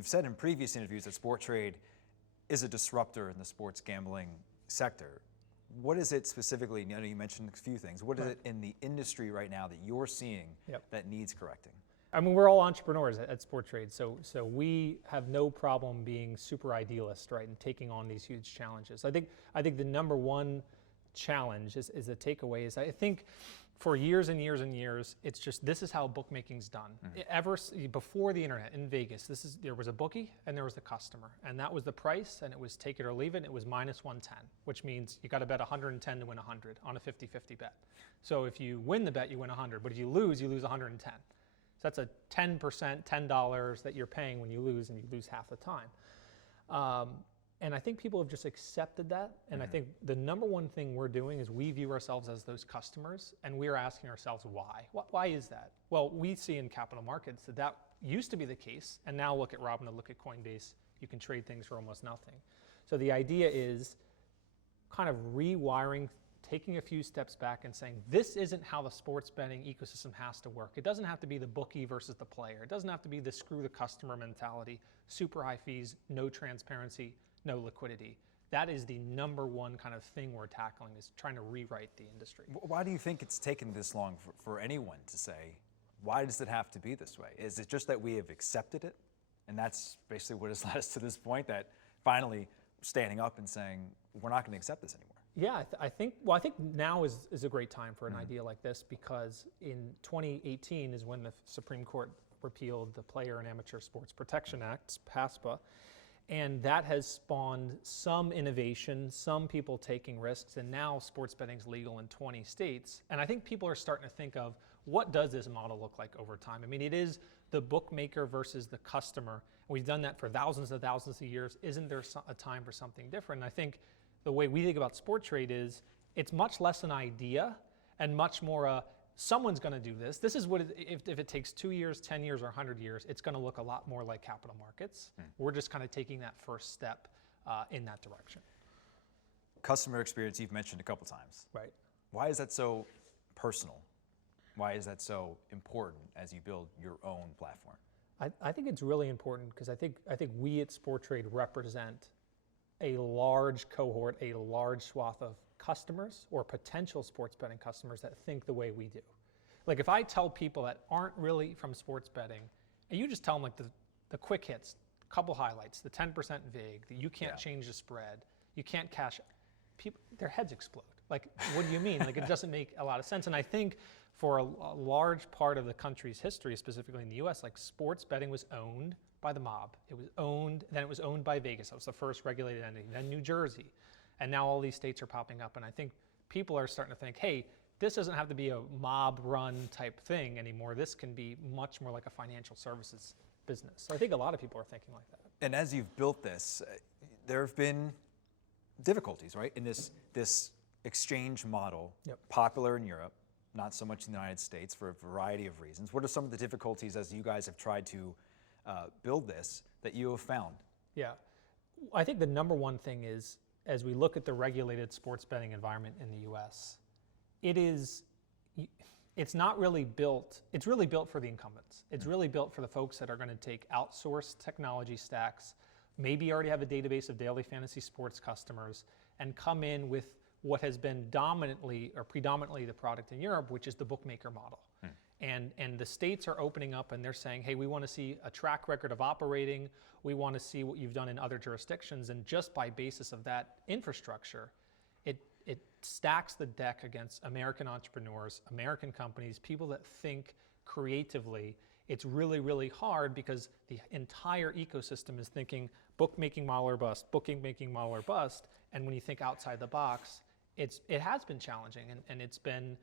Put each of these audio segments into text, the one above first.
you've said in previous interviews that Sporttrade is a disruptor in the sports gambling sector. What is it specifically, you mentioned a few things, what is it in the industry right now that you're seeing that needs correcting? I mean, we're all entrepreneurs at Sporttrade, so we have no problem being super idealist, right, and taking on these huge challenges. I think the number one challenge is the takeaway is I think for years and years and years, it's just this is how bookmaking's done. Ever before the internet in Vegas, there was a bookie and there was the customer, and that was the price, and it was take it or leave it. And it was minus 110, which means you got to bet 110 to win 100 on a 50-50 bet. So if you win the bet, you win 100, but if you lose 110. So that's a 10%, $10 that you're paying when you lose, and you lose half the time. And I think people have just accepted that. And I think the number one thing we're doing is we view ourselves as those customers, and we are asking ourselves why. Why is that? Well, we see in capital markets that used to be the case, and now look at Robinhood, look at Coinbase, you can trade things for almost nothing. So the idea is kind of rewiring, taking a few steps back and saying, this isn't how the sports betting ecosystem has to work. It doesn't have to be the bookie versus the player. It doesn't have to be the screw the customer mentality, super high fees, no transparency, no liquidity. That is the number one kind of thing we're tackling, is trying to rewrite the industry. Why do you think it's taken this long for anyone to say, why does it have to be this way? Is it just that we have accepted it? And that's basically what has led us to this point, that finally standing up and saying, we're not going to accept this anymore. Yeah, I think now is a great time for an idea like this, because in 2018 is when the Supreme Court repealed the Player and Amateur Sports Protection Act, PASPA, and that has spawned some innovation, some people taking risks, and now sports betting is legal in 20 states. And I think people are starting to think of, what does this model look like over time? I mean, it is the bookmaker versus the customer. We've done that for thousands and thousands of years. Isn't there a time for something different? And I think the way we think about Sporttrade is it's much less an idea and much more someone's going to do this. This is what, if it takes 2 years, 10 years, or 100 years, it's going to look a lot more like capital markets. We're just kind of taking that first step in that direction. Customer experience, you've mentioned a couple times. Right. Why is that so personal? Why is that so important as you build your own platform? I think it's really important because I think we at Sporttrade represent a large cohort, a large swath of customers or potential sports betting customers that think the way we do. Like if I tell people that aren't really from sports betting, and you just tell them like the quick hits, couple highlights, the 10% vig, that you can't change the spread, you can't cash, people, their heads explode. Like, what do you mean? Like, it doesn't make a lot of sense. And I think for a large part of the country's history, specifically in the US, like sports betting was owned by the mob. It was owned, then it was owned by Vegas. That was the first regulated entity, then New Jersey. And now all these states are popping up. And I think people are starting to think, hey, this doesn't have to be a mob-run type thing anymore. This can be much more like a financial services business. So I think a lot of people are thinking like that. And as you've built this, there have been difficulties, right? In this exchange model, popular in Europe, not so much in the United States for a variety of reasons. What are some of the difficulties as you guys have tried to build this that you have found? Yeah, I think the number one thing is, as we look at the regulated sports betting environment in the US, it's not really built, it's really built for the incumbents. It's really built for the folks that are going to take outsourced technology stacks, maybe already have a database of daily fantasy sports customers, and come in with what has been dominantly or predominantly the product in Europe, which is the bookmaker model. And the states are opening up and they're saying, hey, we want to see a track record of operating. We want to see what you've done in other jurisdictions. And just by basis of that infrastructure, it stacks the deck against American entrepreneurs, American companies, people that think creatively. It's really, really hard because the entire ecosystem is thinking bookmaking model or bust, bookmaking model or bust. And when you think outside the box, it has been challenging, and it's been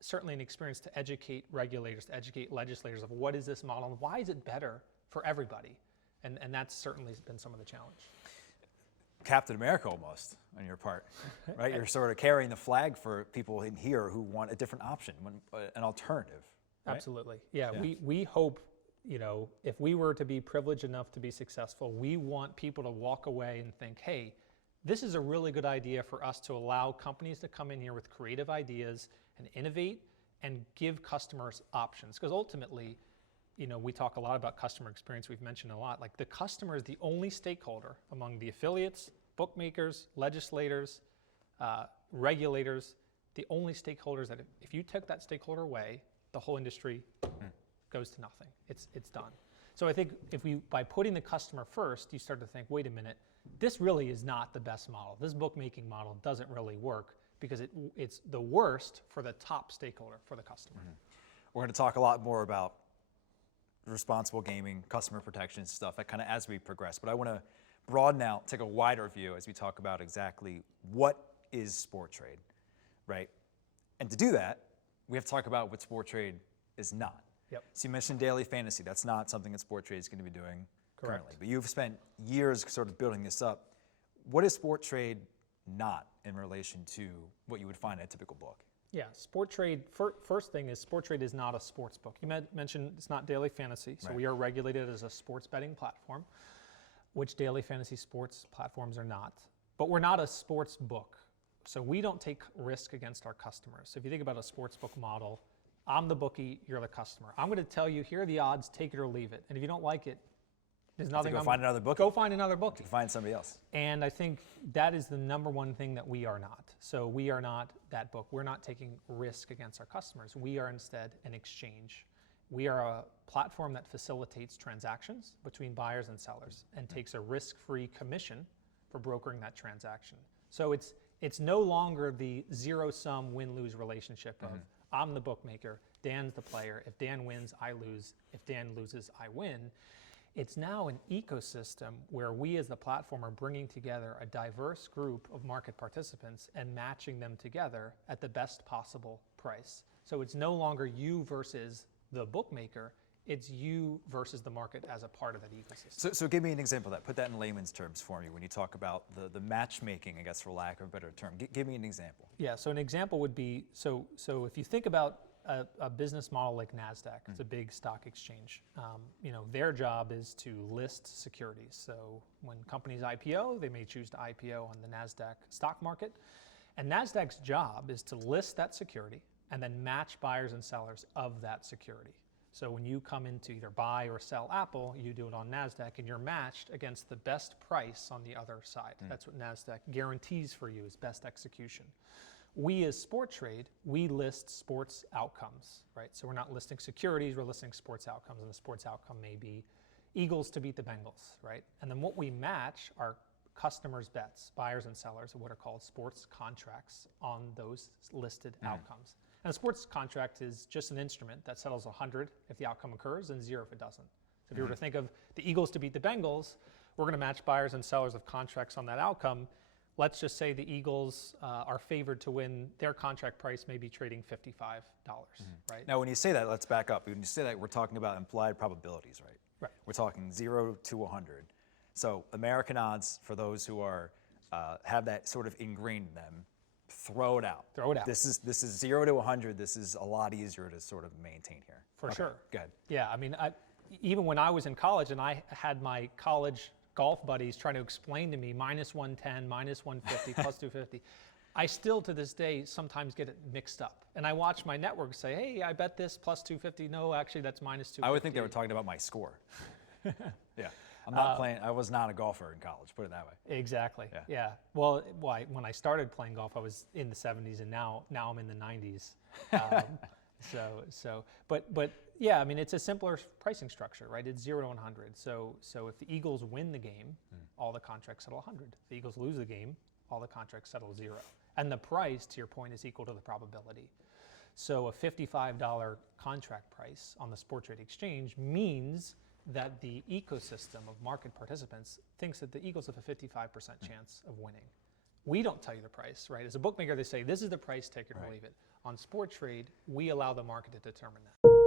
certainly an experience to educate regulators, to educate legislators of what is this model and why is it better for everybody? And that's certainly been some of the challenge. Captain America almost on your part, right? You're sort of carrying the flag for people in here who want a different option, an alternative. Right? Absolutely. Yeah. We hope, if we were to be privileged enough to be successful, we want people to walk away and think, hey, this is a really good idea for us to allow companies to come in here with creative ideas and innovate and give customers options. Because ultimately, we talk a lot about customer experience. We've mentioned a lot. Like the customer is the only stakeholder among the affiliates, bookmakers, legislators, regulators, the only stakeholders that if you took that stakeholder away, the whole industry goes to nothing. It's done. So I think by putting the customer first, you start to think, wait a minute, this really is not the best model. This bookmaking model doesn't really work because it's the worst for the top stakeholder, for the customer. We're going to talk a lot more about responsible gaming, customer protection stuff, that kind of as we progress. But I want to broaden out, take a wider view as we talk about exactly what is Sporttrade, right? And to do that, we have to talk about what Sporttrade is not. Yep. So you mentioned daily fantasy. That's not something that Sporttrade is going to be doing Correct. currently. But you've spent years sort of building this up. What is Sporttrade not in relation to what you would find in a typical book? Yeah, Sporttrade, first thing is Sporttrade is not a sports book. You mentioned it's not daily fantasy, so we are regulated as a sports betting platform, which daily fantasy sports platforms are not. But we're not a sports book, so we don't take risk against our customers. So if you think about a sports book model, I'm the bookie, you're the customer. I'm going to tell you, here are the odds, take it or leave it. And if you don't like it, there's nothing. Go find another bookie. Go find another bookie. Find somebody else. And I think that is the number one thing that we are not. So we are not that book. We're not taking risk against our customers. We are instead an exchange. We are a platform that facilitates transactions between buyers and sellers and takes a risk-free commission for brokering that transaction. So it's no longer the zero-sum win-lose relationship of I'm the bookmaker, Dan's the player. If Dan wins, I lose. If Dan loses, I win. It's now an ecosystem where we as the platform are bringing together a diverse group of market participants and matching them together at the best possible price. So it's no longer you versus the bookmaker, it's you versus the market as a part of that ecosystem. So give me an example of that. Put that in layman's terms for me when you talk about the matchmaking, I guess, for lack of a better term. Give me an example. Yeah, so an example would be, so if you think about a business model like NASDAQ, it's a big stock exchange. Their job is to list securities. So when companies IPO, they may choose to IPO on the NASDAQ stock market. And NASDAQ's job is to list that security and then match buyers and sellers of that security. So when you come in to either buy or sell Apple, you do it on NASDAQ and you're matched against the best price on the other side. That's what NASDAQ guarantees for you, is best execution. We as Sporttrade, we list sports outcomes, right? So we're not listing securities, we're listing sports outcomes, and the sports outcome may be Eagles to beat the Bengals, right? And then what we match are customers' bets, buyers and sellers, of what are called sports contracts on those listed outcomes. And a sports contract is just an instrument that settles 100 if the outcome occurs and 0 if it doesn't. So if you were to think of the Eagles to beat the Bengals, we're going to match buyers and sellers of contracts on that outcome. Let's just say the Eagles are favored to win. Their contract price may be trading $55, right? Now, when you say that, let's back up. When you say that, we're talking about implied probabilities, right? Right. We're talking 0 to 100. So American odds, for those who are have that sort of ingrained in them, throw it out. Throw it out. This is 0 to 100. This is a lot easier to sort of maintain here. For sure. Good. Yeah, I mean, even when I was in college and I had my college golf buddies trying to explain to me minus 110, minus 150, plus 250, I still to this day sometimes get it mixed up. And I watch my network say, hey, I bet this plus 250. No, actually that's minus 250. I would think they were talking about my score. Yeah. I'm not playing. I was not a golfer in college, put it that way. Exactly. Yeah. Well, when I started playing golf, I was in the 70s, and now I'm in the 90s. But yeah, I mean, it's a simpler pricing structure, right? It's 0 to 100. So if the Eagles win the game, all the contracts settle 100. If the Eagles lose the game, all the contracts settle 0. And the price, to your point, is equal to the probability. So a $55 contract price on the Sporttrade exchange means that the ecosystem of market participants thinks that the Eagles have a 55% chance of winning. We don't tell you the price, right? As a bookmaker, they say, this is the price, take it or leave it. On Sporttrade, we allow the market to determine that.